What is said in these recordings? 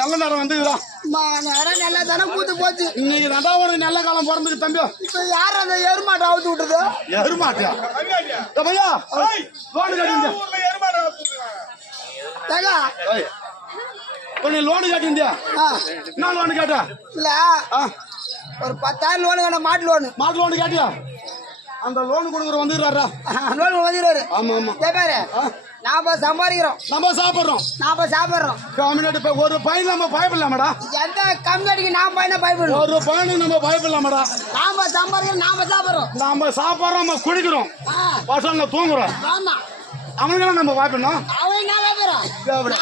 நல்ல நேரம் வந்துதான் நல்லா தானே கூத்து போச்சு. இன்னைக்கு தான் ஒரு நல்ல காலம் பிறந்துக்கு தம்பி. இப்ப யார் அந்த எருமாட்டை அவுத்து விட்டுறது? எருமாட்டியா பையா லோனு கட்டிருந்தேன். லோனு கட்டிருந்தியா? என்ன லோனு கேட்டா? இல்ல ஒரு 10,000 லோனு வேணும். மாட்டு லோனு. மாட்டு லோனு கேட்டியா? அந்த லோனு கொடுக்குற வந்துடுறாரா? லோனு வந்துடுறாரு. ஆமா ஆமா பேரு நாம சம்பாதிக்கிறோம், நம்ம சாப்பிடுறோம், சாப்பிடுறோம். ஒரு பையன் நம்ம பயப்படலாமடா. எந்த கம்யூனிட்டிக்கு நாம பையனை பயப்படணும்? ஒரு பையனுக்கு நம்ம பயப்படலாமடா. நாம சம்பாதிக்கிறோம், நாம சாப்பிடுறோம், நம்ம குடிக்கிறோம், பசங்க தூங்குறோம். ஆமா, அவனுக்கெல்லாம் நம்ம பயப்படணும். அவன் நான் பயப்படுறோம்.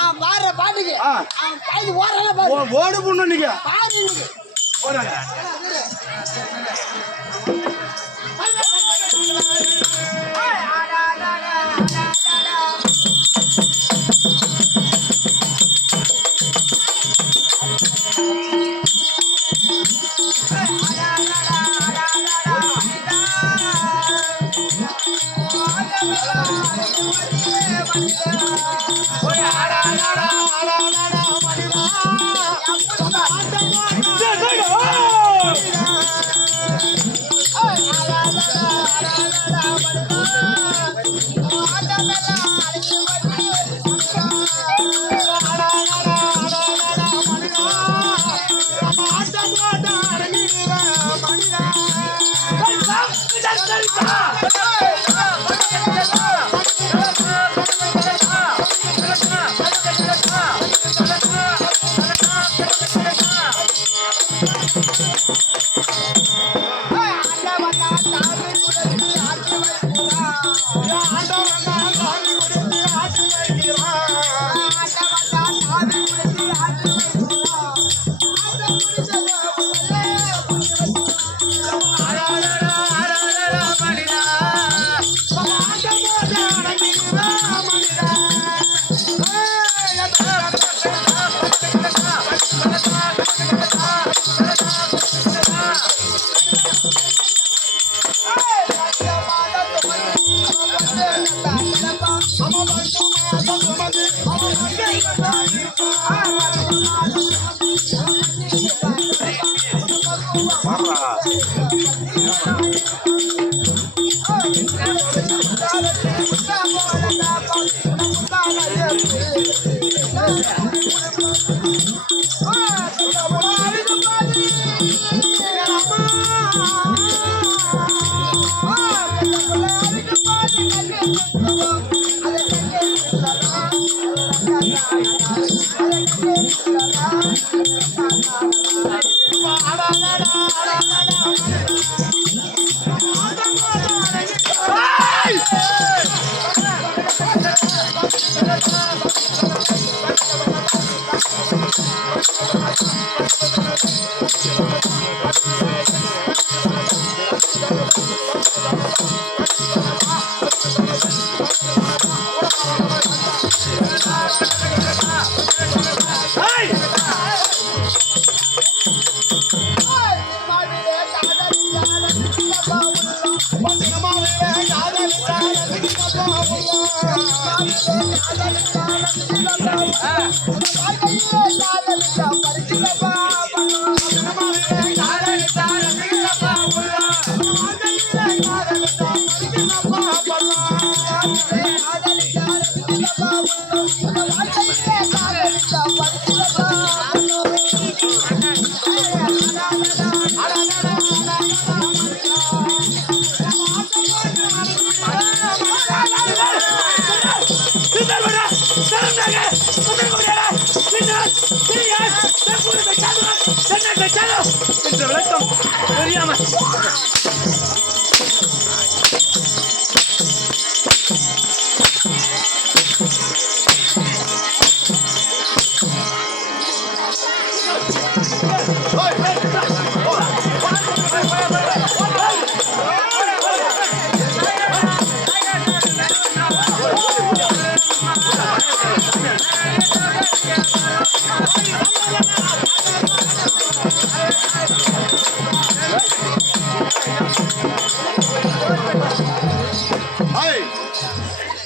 நான் பாடுற பாட்டுக்கு அவன் பாய்ந்து ஓடுறான். ஓடு பொண்ணு நீங்க பாரு ஓடுங்க.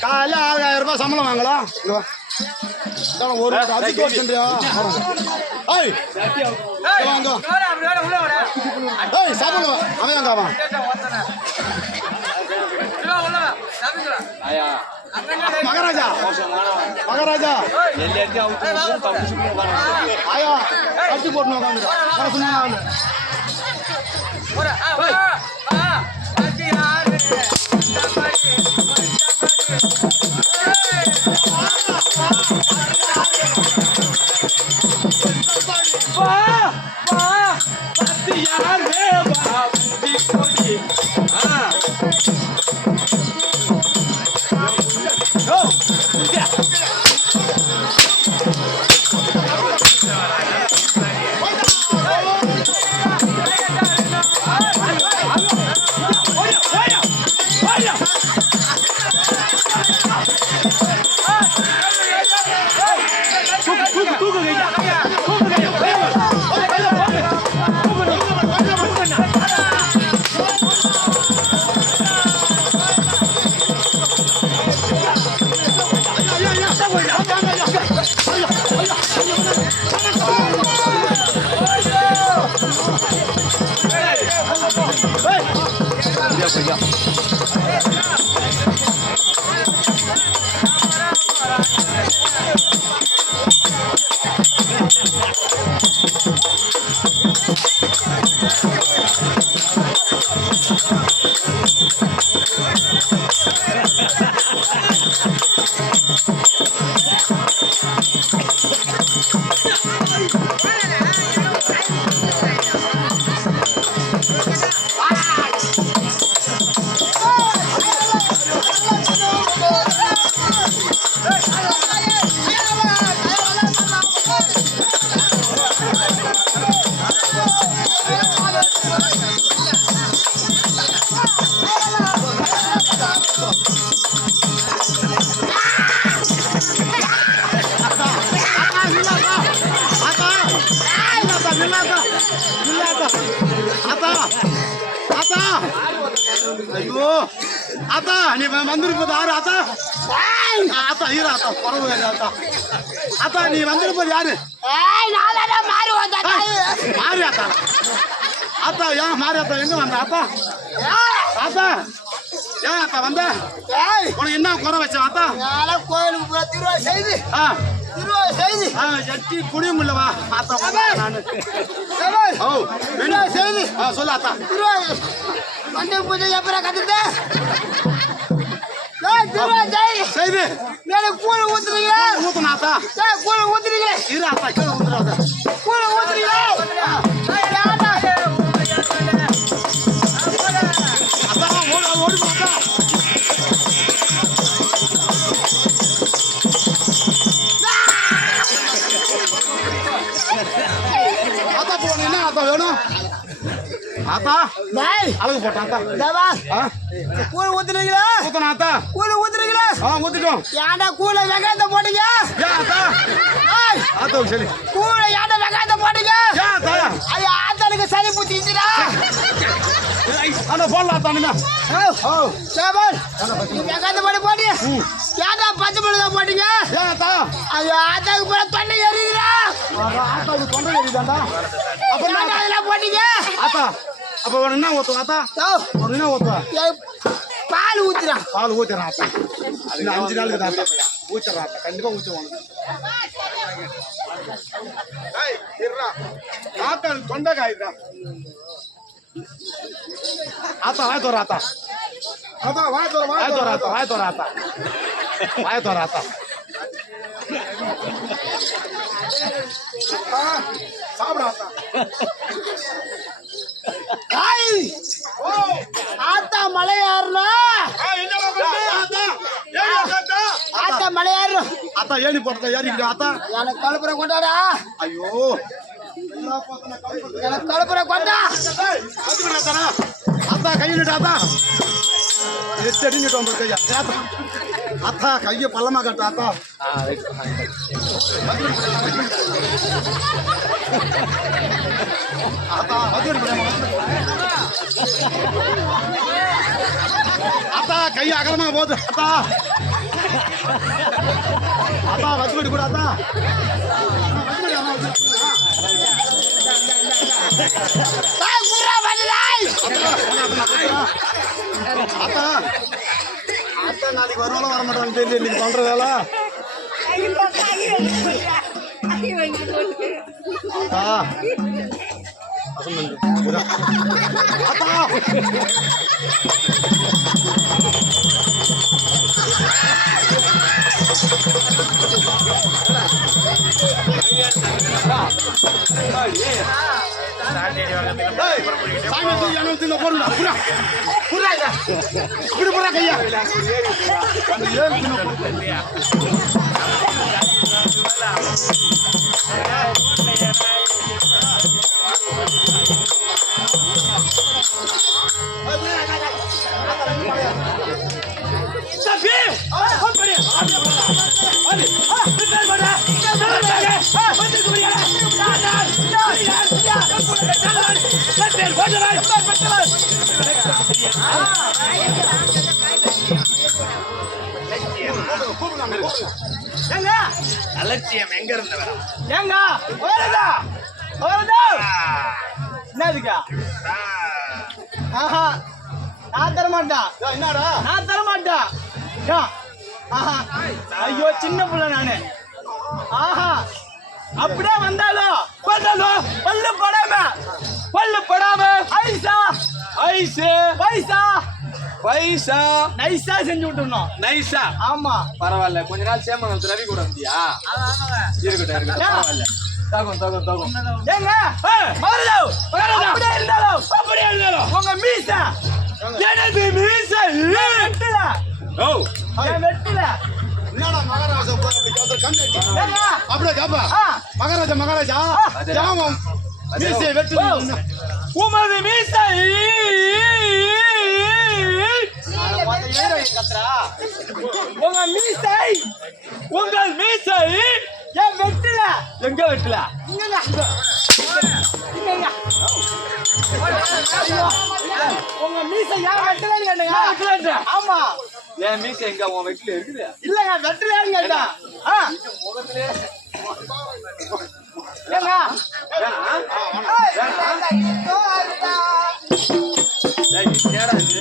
காலைல 6000 ரூபாய் சம்பளம் வாங்கலாம். ஒரு அதுக்கு வச்சுறியா? வாங்க சாப்பிடுங்க. அவன் வாங்க மகாராஜா மகாராஜா ஆயா கட்டி போட்டு உட்காந்து அத்தா நீ வந்திருப்பது யாரு அத்தா? அத்தா ஈரா அத்தா பரவு அத்தா. அத்தா நீ வந்திருப்பது யாரு? மாறி அத்தா. அத்தா ஏன் மாறி அத்தா எங்க வந்த அத்தா? அத்தா ஏன் அத்தா வந்த? உனக்கு என்ன குறை வச்ச அத்தா? கோயிலுக்கு திருவா செய்து எட்டி குடியும் இல்லவா அத்தா நானு ஓ செய்து சொல்லு அத்தா. மண்டை பூஜை எப்பறம் கத்துது செய்து மேல கூழ ஊத்துறீங்களா? ஊத்துனாத்தா கூழ ஊத்துறீங்களா? இரு அத்தா கீழே ஊத்துறாத. கூழ ஊத்துறீங்களா? அத்தா ஓடி போத்தா. அத்தா போன என்ன அத்தா வேணும்? அத்தா அழகு போட்டாத்தா. கூழ ஊத்துறீங்களா? ஊத்துனாத்தா கூழ ஊத்துறீங்களா? ஊத்திட்டோம். ஏன்டா கூழ வெங்காயத்தை போட்டீங்க? ஏன் அத்தா? அத்தா சரி. கூழ ஏன்டா வெங்காயத்தை போட்டீங்க? ஏன் அத்தா? ஐயா ஆத்தாளுக்கு சளி புடிச்சிச்சுடா. அண்ணா போடலாம் அத்தா நீங்க. சேவல் வெங்காயத்தை போட்டு ஏன்டா பச்சை மிளகா போட்டீங்க? ஏன் அத்தா? ஐயா ஆத்தாளுக்கு போல தொண்டை எரியுதுடா. ஆத்தாவுக்கு தொண்டை எரியுதாண்டா. அப்புறம் ஏன்டா இதெல்லாம் போட்டீங்க? அத்தா அப்ப உனக்கு என்ன ஊத்துவா அத்தா? உனக்கு என்ன ஊத்துவா? பால் ஊத்துறான். பால் ஊத்துறான் அத்தா. இன்னும் 5 நாளுக்கு தான் அத்தா ஊத்துறான் அத்தா. கண்டிப்பா ஊத்துவாங்க. ஆத்தா தொண்டை காயுதா? ஆத்தா வாய தோற ஆத்தா. அத்தா வாய தோற வாய தோற ஆத்தா. வாய தோற ஆத்தா. வாய தோற ஆத்தா. சாப்பிட ஆத்தா. ஆத்தா மலை ஏறணும். ஆத்தா மலை ஏறணும். அத்தா ஏணி போட்டதா ஏறிக்கிட்டு ஆத்தா. எனக்கு கழுப்புற கொண்டாடா. ஐயோ எனக்கு கழுப்புற கொண்டா. அத்தா கையிட்டு ஆத்தா. எட்டு அடிஞ்சிட்டு வந்து கையா அத்தா கைய பள்ளமா கட்ட ஆத்தா. அத்தா அத்தா கைய அகலமா போகுது அத்தா. அத்தா வச்சுக்கடி கூட அத்தா. அத்தா அத்தா நாளைக்கு வருவாலும் வர மாட்டான்னு தெரியல. இன்னைக்கு பண்ற வேலை அத்தா. அத்தா கையா அலட்சியம் எங்க இருந்து வரும்? ஏங்க வருதா வருதா என்னதுக்கா? ஆஹா நான் தர மாட்டேன். என்னடா நான் தர மாட்டேன். ஆஹா ஐயோ சின்ன புள்ள நானு. ஆஹா அப்படியே வந்தாலும் பல்லு படாம ஐசா ஐசு பைசா பைசா நைஸா செஞ்சு விட்டுறணும். நைஸா? ஆமா பரவாயில்ல. கொஞ்ச நாள் சேமங்கலத்து ரவி கூட வந்தியா? இருக்கட்டும் பரவாயில்ல. தகும் ஏங்க மருதவ் அப்படியே இருந்தாலும் உங்க மீசா எனது மீசா வெட்டல. ஓ என் வெட்டல. என்னடா மகாராஜா அப்படியே கேப்பா. மகாராஜா ஜாமம் மீசை வெட்டு. உமது மீசை உங்க மீசை உங்கள் மீசை என் வெட்டல. எங்க வெட்டல? இங்க உங்க மீசை ஏன் வெட்டலன்னு கேட்டீங்க? ஆமா. என் மீச எங்க உன் வெட்டில இருக்குது? இல்லங்க வெட்டலன்னு கேட்டேன். முகத்திலே ஏங்க ஏடா இது?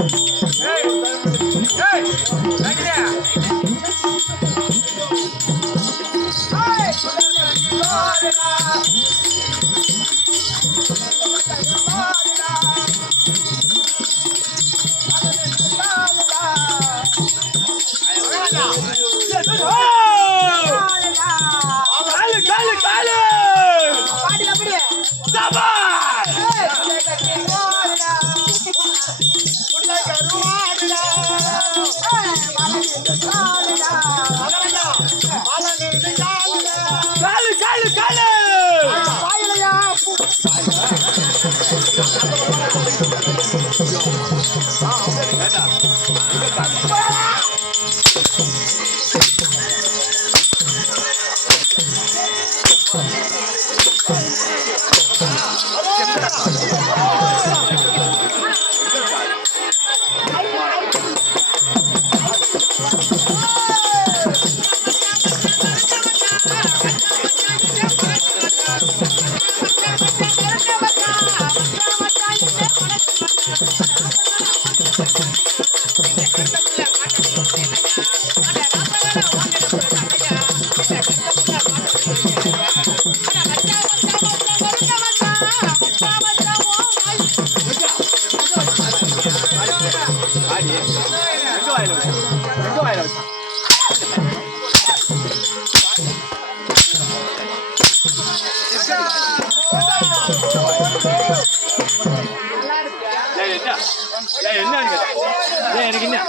எனக்கு என்ன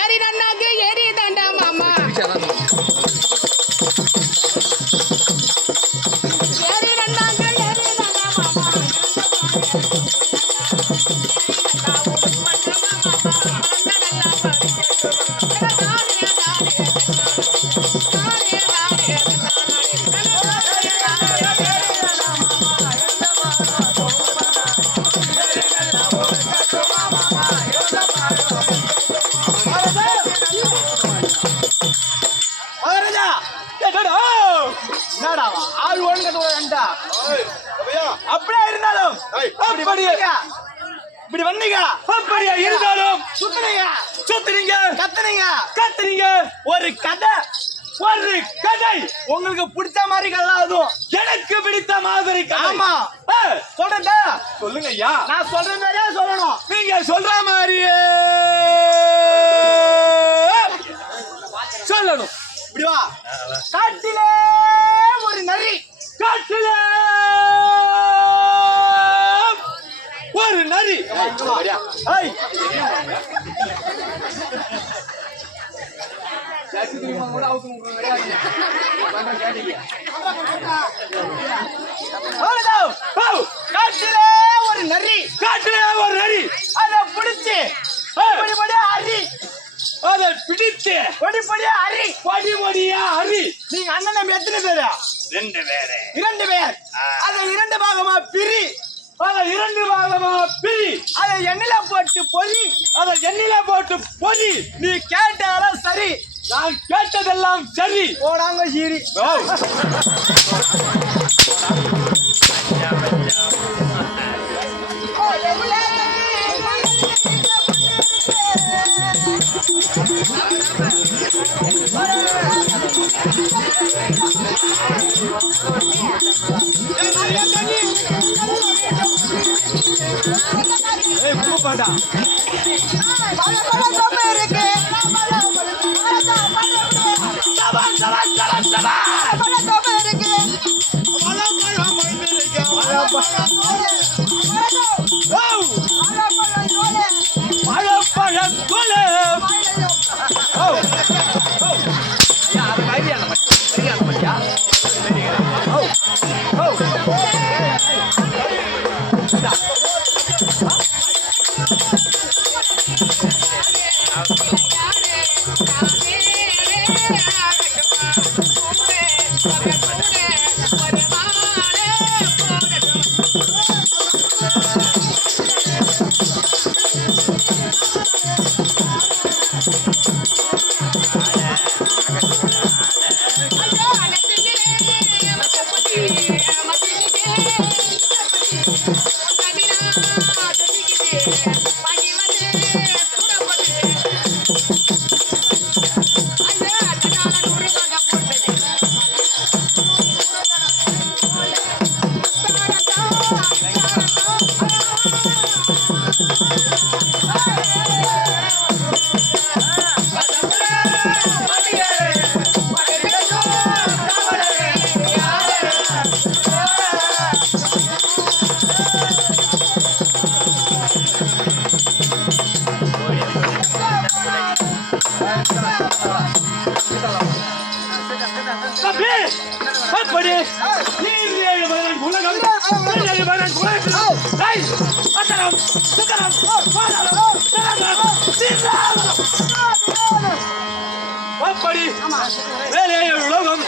ஏறி நன்னாக்கு ஏறி தாண்டா மாமா ஏறி நன்னாக்கு ஏறி தாண்டா மாமா அப்படியே இருந்தாலும் இப்படி வந்தீங்க அப்படியே இருந்தாலும் சுத்துறீங்க கத்துறீங்க ஒரு கதை உங்களுக்கு பிடிச்ச மாதிரி கதை அதுவும் எனக்கு பிடித்த மாதிரி ஆமா சொல்றேன் சொல்லுங்க ஐயா. நான் சொல்ற மாதிரியே சொல்லணும் நீங்க சொல்ற மாதிரியே சொல்லணும். இப்படி வா காட்டிலே ஒரு நரி காட்டிலே ஒரு நரி ஏய் காட்டிலே ஒரு நரி அதை பிடிச்சு அதை பிடித்து பொடியா அரி நீங்க அண்ணன் தம்பி எத்தனை பேரு? 2 பேரு. 2 பேர். அதை 2 பாகமா பிரி. அதை எண்ணெயில போட்டு பொரி. நீ கேட்டாலும் சரி, நான் கேட்டதெல்லாம் சரி. போடாங்க சீரி. கூப்பாடா ஐடியா தம்பி அப்படி நீர் உலகம் அத்தரம் சுத்தரம் அப்படி வேற உலகம்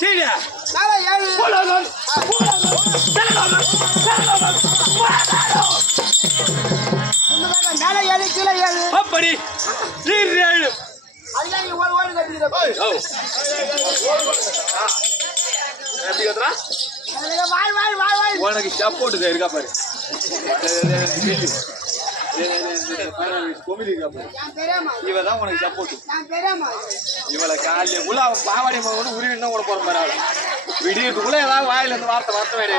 கீழே உலகம் அப்படி நீர் ஏழு உனக்கு சப்போர்ட் இருக்கா பாரு இவதான் உனக்கு சப்போர்ட் இவளை காலையில உள்ள பாவாடி உருவினா கூட போற மாதிரி விடியறதுக்குள்ள ஏதாவது வாயில இருந்து வார்த்தை வேற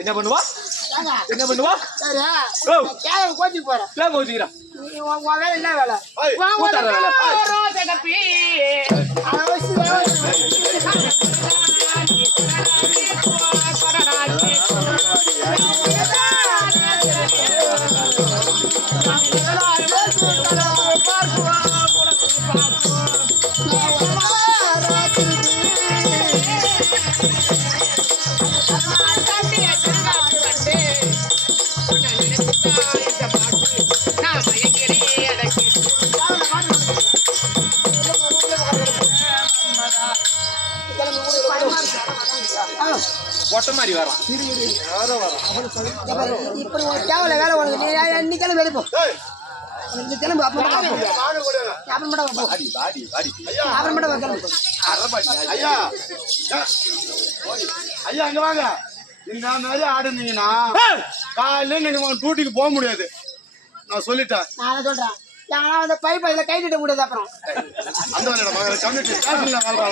என்ன பண்ணுவா என்ன பண்ணுவா கோச்சி போறேன் கோச்சிக்கிறா என்ன வேலை ஒட்ட மாதிரி வரான் இப்படி உனக்கு தேவையில்ல வேலை உனக்கு நீ கிளம்பி எடுப்போம் கிளம்பு ஐயா ஐயா அங்க வாங்க இந்த மாதிரி ஆடுனீங்கன்னா காலையில நீங்க டூட்டிக்கு போக முடியாது நான் சொல்லிட்டேன் நான் சொல்றேன் யாரா வந்து பைப் அதுல கை கட்ட முடியாது அப்புறம் அந்த கம்யூனிட்டி ஸ்டேஷன்ல வேலை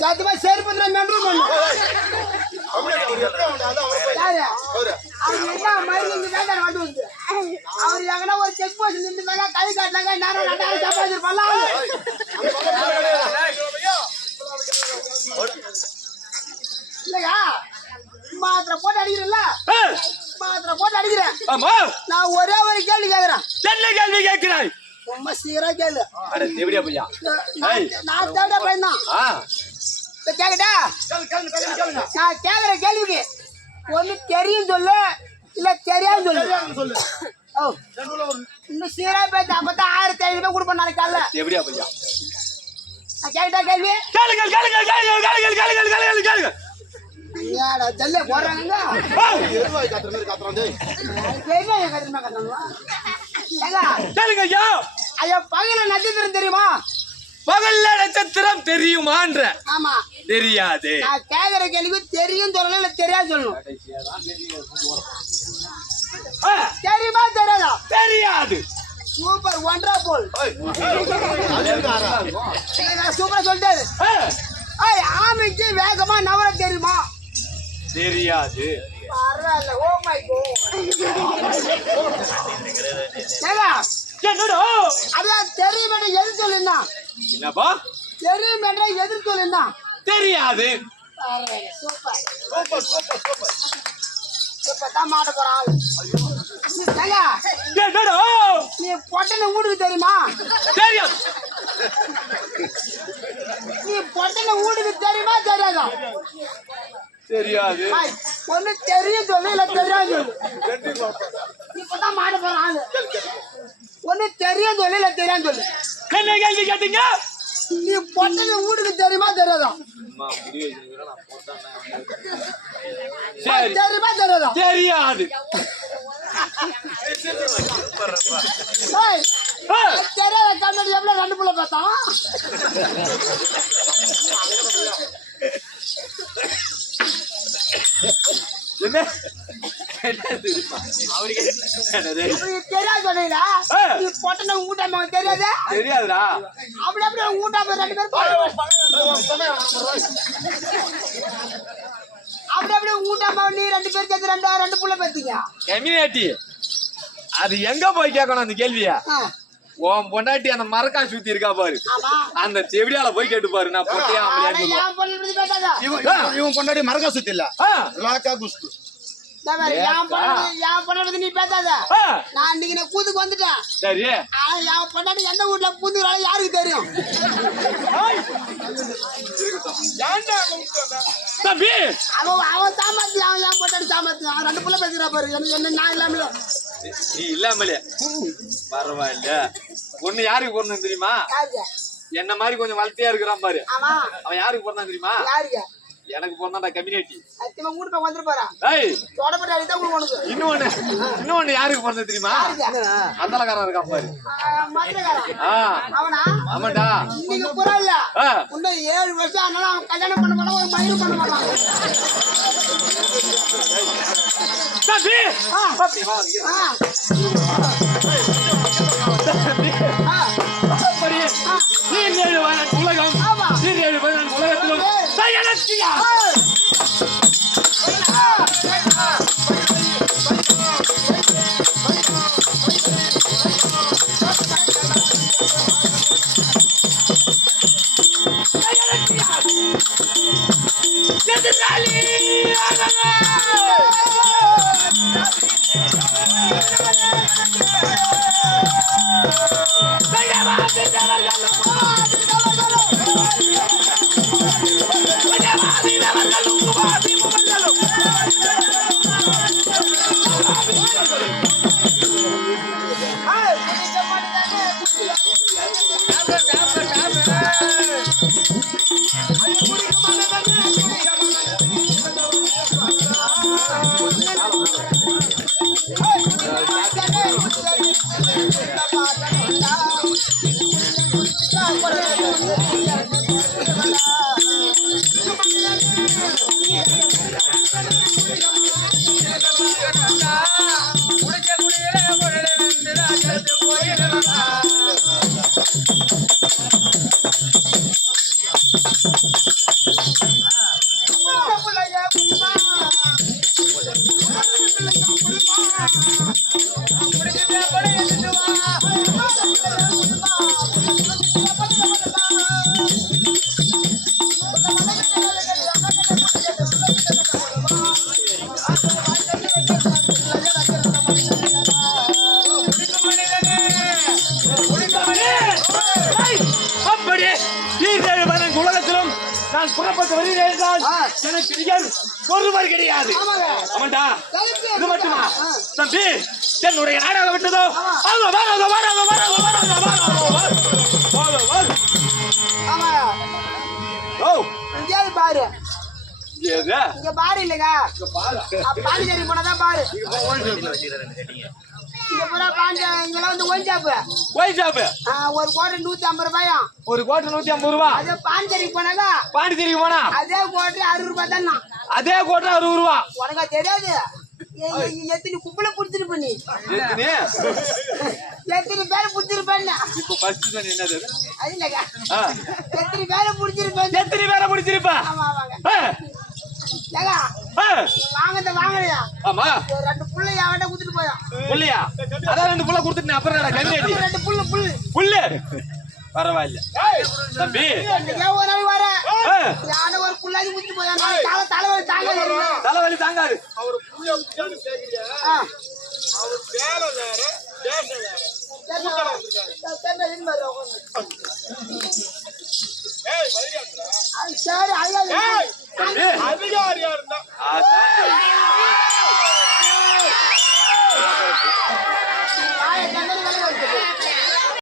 சத்தியமா செருப்பு மெம்பர் பண்ணு அவர் எங்கன்னா ஒரு செக் போஸ்ட் நின்று கை காட்டினாங்க நேரம் 2000 சம்பாதிச்சிருப்பாங்க இல்லையா மாத்திரை போட்டு அடிக்கிறேன்ல மாத்திரை போட்டு அடிக்கிறேன் ஆமா நான் ஒரே ஒரு கேள்வி கேட்கிறேன் என்ன கேள்வி கேட்கிறாய் ரொம்ப சீரா கேளு எப்படியா பையா நான் தேவையா பையன் தான் கேக்கட்டா நான் கேக்குற கேள்விக்கு ஒண்ணு தெரியும் சொல்லு இல்ல தெரியாது சொல்லு ஓ இன்னும் சீரா பேச்சு அப்பதான் 1500 ரூபாய் கொடுப்பேன் நாளைக்கு காலைல எப்படியா பையா நான் கேட்டா கேள்வி ஏடா ஜல்லே போடுறாங்க எருவாய் காத்துற மாதிரி காத்துறான் டேய். என்ன கத்திரமா கத்துறாங்க ஏங்க கேளுங்க ஐயா. ஐயா பகல நட்சத்திரம் தெரியுமா? பகல்ல நட்சத்திரம் தெரியுமான்ற? ஆமா தெரியாது. நான் கேக்குற கேள்விக்கு தெரியும் சொல்லணும் இல்ல தெரியாது சொல்லணும். தெரியுமா தெரியாதா? தெரியாது. சூப்பர் ஒன்றா போல் அது எங்க ஆறா? சூப்பரா சொல்லிட்டாரு. ஆமைக்கு வேகமா நவர தெரியுமா? தெரியாது. பரவாயில்ல. Oh my God. என்னடா? அதான் தெரியும் எதிர் சொல்லுன்னா என்னப்பா? தெரியும் எதிர் சொல்லுன்னா தெரியாது. சூப்பர் சூப்பர் சூப்பர் சூப்பர் இப்பதான் மாட்ட போறான். என்னடா? நீ பொட்டனை வீடுக்கு தெரியுமா? தெரியாது. நீ பொட்டனை வீடுக்கு தெரியுமா தெரியாதா? தெரியாது. ஒண்ணு தெரியும் சொல்லு இல்ல தெரியாது சொல்லு. இப்பதான் மாட்ட போறான். ஒண்ணு தெரியும் சொல்லு இல்ல தெரியாது சொல்லு. என்ன கேள்வி கேட்டீங்க? நீ பொட்டனை வீடுக்கு தெரியுமா தெரியாதா? சரி. தெரியுமா தெரியாதா? தெரியாது. தெரியாத கண்ணாடி எவ்வளவு ரெண்டு புள்ள பார்த்தான். என்ன தெரியாது சொன்னீங்களா? நீ பொட்டனை ஊட்டாம தெரியாது? தெரியாதுடா. அப்படி அப்படியே ஊட்டாம ரெண்டு பேரும் அப்படி அப்படியே ஊட்டாம நீ ரெண்டு பேரும் சேர்த்து ரெண்டு புள்ள பார்த்தீங்க. கம்யூனிட்டி அது எங்க போய் கேட்கணும் அந்த கேள்வியா? உன் பொண்டாட்டி அந்த மரக்கா சுத்தி இருக்கா பாரு, அந்த செவிடியால போய் கேட்டு பாரு. நான் பொட்டியா இவன் கொண்டாடி மரகா சுத்தி இல்ல லாக்கா குஸ்து நீ பேசாத. நான் இன்னைக்கு கூத்துக்கு வந்துட்டேன். சரி. ஆனா என் பொண்டாட்டி எந்த வீட்டுல பூந்துக்கிறாலும் யாருக்கு தெரியும்? தம்பி அவன் சாமர்த்தி அவன் என் பொண்டாட்டி சாமர்த்தி அவன் ரெண்டு புள்ள பேசுறா பாரு. என்ன நான் இல்லாமல நீ இல்லாமலே பரவாயில்ல. பொண்ணு யாருக்கு பிறந்தது தெரியுமா? என்ன மாதிரி கொஞ்சம் வளர்த்தியா இருக்கிறான் பாரு. அவன் யாருக்கு பிறந்தான் தெரியுமா? எனக்கு பிறந்தாடா கம்யூனிட்டி. வீட்டுக்கு வந்துட்டு போறான். இன்னொன்னு யாருக்கு பிறந்தது தெரியுமா? அந்தலக்காரன் இருக்கான் பாரு. ஆமாண்டா. நீங்க புறா இல்ல இன்னும் 7 வருஷம் ஆனாலும் அவன் கல்யாணம் பண்ண மாட்டான், ஒரு மயிரும் பண்ண மாட்டான். உலகம் உலகத்திலும் நான் புறப்பட்டு வருகிறேன் என்றால் எனக்கு நீங்கள் ஒருவர் கிடையாது. ஆமாண்டா. இது மட்டுமா தம்பி? என்னுடைய நாடாக விட்டதோ பாரு ஏது இங்க பாரு இல்லக்கா பாண்டிச்சேரி போனதான் பாரு இங்க பூரா இங்கெல்லாம் வந்து ஒயின் ஷாப்பு ஒயின் ஷாப்பு ஒரு கோட்டை 150 ரூபாயா ஒரு கோட்டை 150 ரூபா அதே பாண்டிச்சேரிக்கு போனாக்கா பாண்டிச்சேரிக்கு போனா அதே கோட்டை 60 ரூபாய் தானா அதே கோட்டை 60 ரூபா உனக்கா தெரியாது எத்தனை குப்பல புடிச்சிருப்ப நீ எத்தனை பேரை புடிச்சிருப்பேன்னு இப்ப ஃபர்ஸ்ட் சொன்ன என்னது அது இல்லக்கா எத்தனை பேரை புடிச்சிருப்பேன் எத்தனை பேரை புடிச்சிருப்பா ஆமா ஆமாங்க ஏங்க வாங்கலையா ஆமா ஒரு 2 புள்ள யாவட்ட குடுத்துட்டு போயா புள்ளையா அதான் 2 புள்ள கொடுத்துட்டேன் அப்புறம் என்னடா கதிரேடி 2 புள்ள புல்லு பரவாயில்ல தம்பி ஏன் ஒரு நாள் வர யானை ஒரு புள்ளாதி குடுத்துட்டு போயா தலைவலி தாங்காது தலைவலி தாங்காது அவர் புள்ள கேக்குறியா அவர் வேற வேற தேசம் வேற சரி ஐயா